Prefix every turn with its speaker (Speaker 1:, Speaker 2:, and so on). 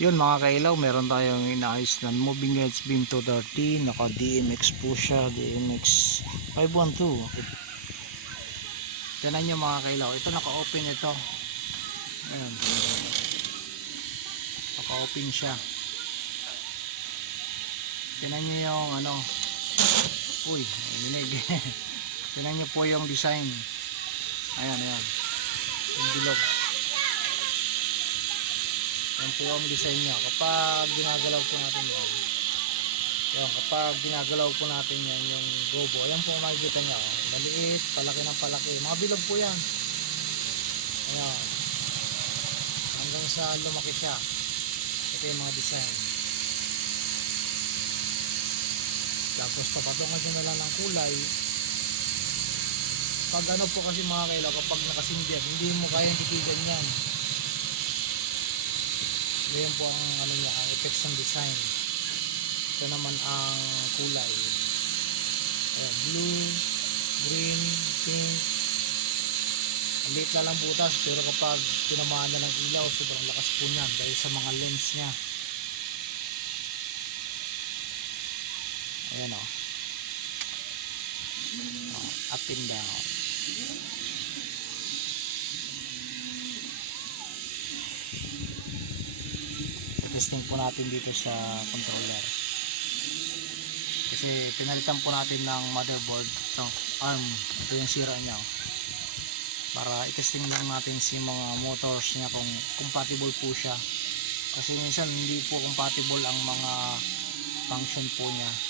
Speaker 1: Yun mga kailaw, meron tayong inaayos na moving edge beam 230, naka DMX po siya, DMX 512. Tiyanan nyo mga kailaw, ito naka-open ito. Ayan. Naka-open siya. Tiyanan nyo yung ano, uy, minig. Tiyanan nyo po yung design. Ayan, ayan. Yung bilog. Yan po ang design niya. Kapag ginagalaw po natin yan, yan, kapag ginagalaw po natin yan, yung gobo, ayan po makikita niya. Maliit, palaki ng palaki. Mga bilog po yan. Ayan. Hanggang sa lumaki siya. Ito yung mga design. Tapos papatungan nyo na lang ng kulay. Pag ano po kasi mga kailaw, kapag nakasindihan, hindi mo kayang titigan yan. Ngayon po ang ano niya, ang effects ng design. Ito naman ang kulay. Ayan, blue, green, pink. Ang liit lang ang butas pero kapag tinamaan na ng ilaw, sobrang lakas po niyan dahil sa mga lens niya. Ayan o. Oh, up and down. Testing po natin dito sa controller. Kasi pinalitan po natin ng motherboard ito arm. Ito yung sira niya oh. para i-testing lang natin si mga motors niya kung compatible po siya. Kasi minsan hindi po compatible ang mga function po niya